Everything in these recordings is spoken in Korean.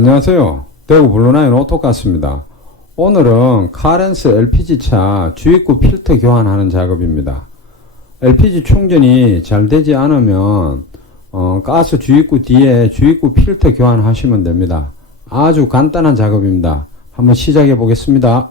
안녕하세요. 대구 블루나인 오토카스입니다. 오늘은 카렌스 LPG차 주입구 필터 교환하는 작업입니다. LPG 충전이 잘 되지 않으면 어, 가스 주입구 뒤에 주입구 필터 교환하시면 됩니다. 아주 간단한 작업입니다. 한번 시작해 보겠습니다.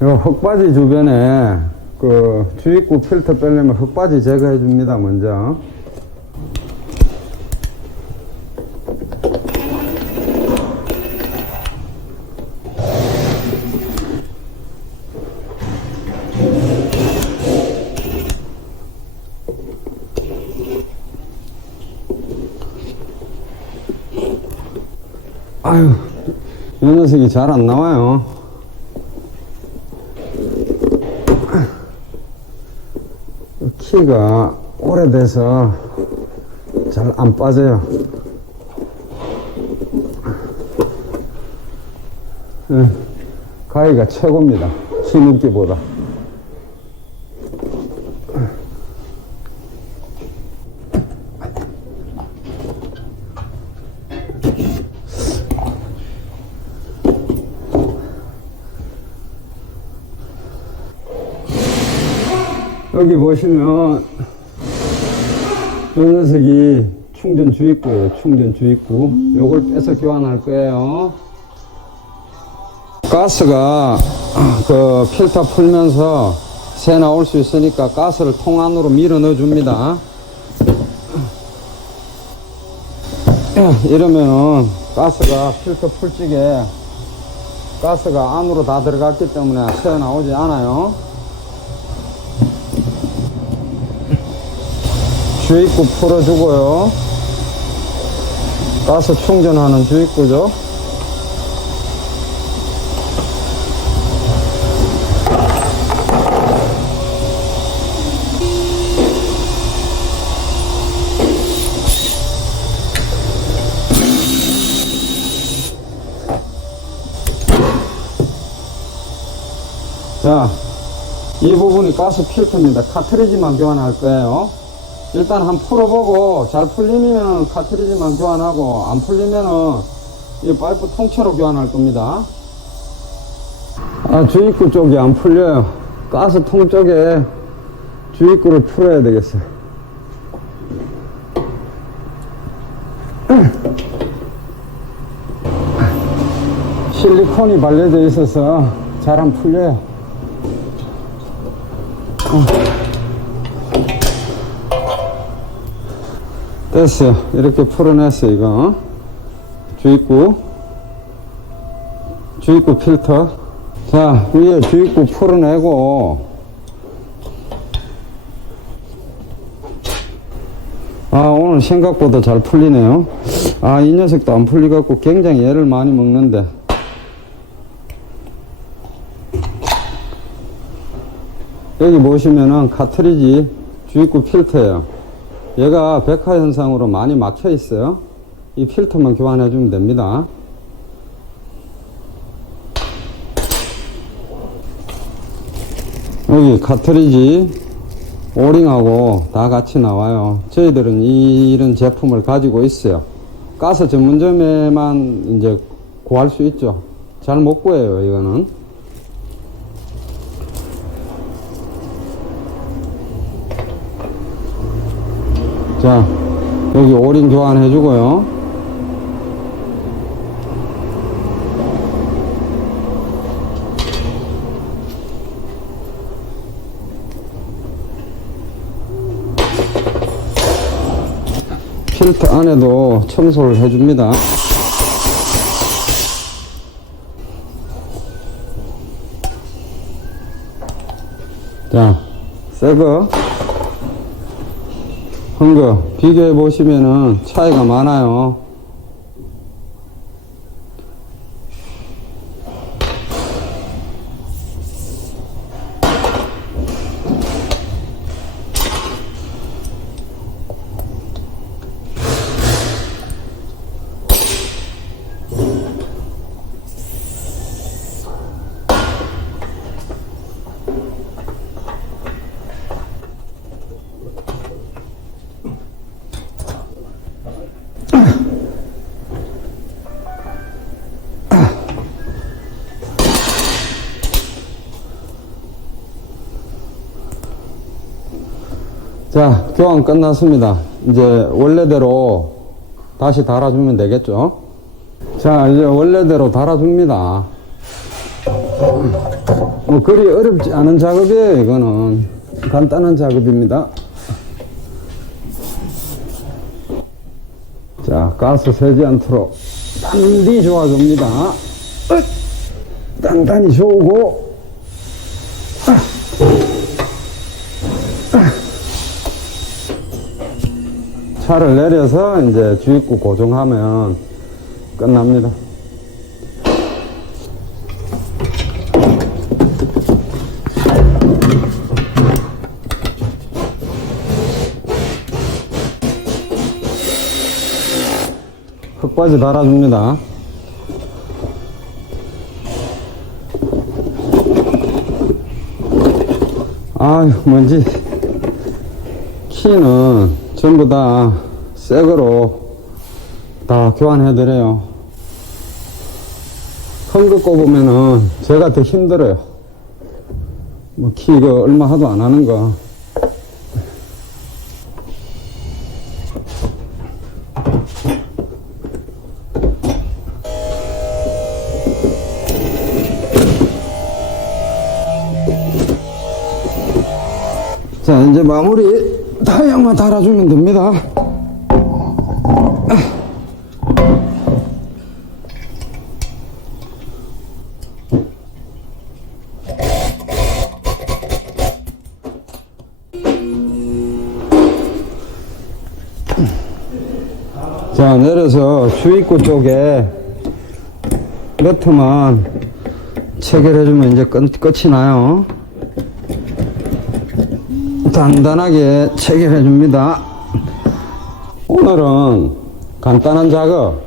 요 흙바지 주변에 그 주입구 필터 빼려면 흙바지 제거해 줍니다 먼저. 아유 이 녀석이 잘 안 나와요 키가 오래돼서 잘 안 빠져요. 예, 가위가 최고입니다. 키 눕기보다. 여기 보시면 이 녀석이 충전 주입구예요. 충전 주입구. 요걸 빼서 교환할 거예요. 가스가 그 필터 풀면서 새 나올 수 있으니까 가스를 통 안으로 밀어 넣어 줍니다. 이러면은 가스가 필터 풀찌개 가스가 안으로 다 들어갔기 때문에 새 나오지 않아요. 주입구 풀어주고요. 가스 충전하는 주입구죠. 자, 이 부분이 가스 필터입니다. 카트리지만 교환할 거예요. 일단 한번 풀어보고 잘 풀리면 카트리지만 교환하고 안 풀리면은 이 파이프 통째로 교환할 겁니다. 아 주입구 쪽이 안 풀려요. 가스 통 쪽에 주입구를 풀어야 되겠어요. 실리콘이 발려져 있어서 잘 안 풀려요. 됐어요. 이렇게 풀어냈어요, 이거. 주입구. 주입구 필터. 자, 위에 주입구 풀어내고. 아, 오늘 생각보다 잘 풀리네요. 아, 이 녀석도 안 풀리갖고 굉장히 애를 많이 먹는데. 여기 보시면은 카트리지 주입구 필터예요. 얘가 백화 현상으로 많이 막혀 있어요. 이 필터만 교환해 주면 됩니다. 여기 카트리지 오링하고 다 같이 나와요. 저희들은 이런 제품을 가지고 있어요. 가스 전문점에만 이제 구할 수 있죠. 잘 못 구해요, 이거는. 자, 여기 오링 교환해 주고요. 필터 안에도 청소를 해 줍니다. 자, 새거 한거 비교해 보시면은 차이가 많아요. 자, 교환 끝났습니다. 이제 원래대로 다시 달아주면 되겠죠? 자, 이제 원래대로 달아줍니다. 뭐, 그리 어렵지 않은 작업이에요, 이거는. 간단한 작업입니다. 자, 가스 새지 않도록 단디 좋아줍니다. 단단히 저으고, 차를 내려서 이제 주입구 고정하면 끝납니다. 흙바지 달아줍니다. 아유, 뭔지. 키는 전부 다 새거로 다 교환해드려요. 헝긋 꼽으면은 제가 더 힘들어요. 뭐 키 이거 얼마 하도 안 하는 거. 자, 이제 마무리 타이어만 달아주면 됩니다. 자, 내려서 주입구 쪽에 너트만 체결해주면 이제 끝, 끝이 나요. 단단하게 체결해 줍니다. 오늘은 간단한 작업,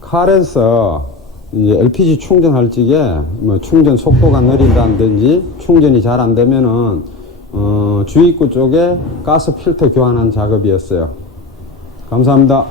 칼에서 LPG 충전할 적에 뭐 충전 속도가 느린다든지 충전이 잘 안 되면은 어, 주입구 쪽에 가스 필터 교환한 작업이었어요. 감사합니다.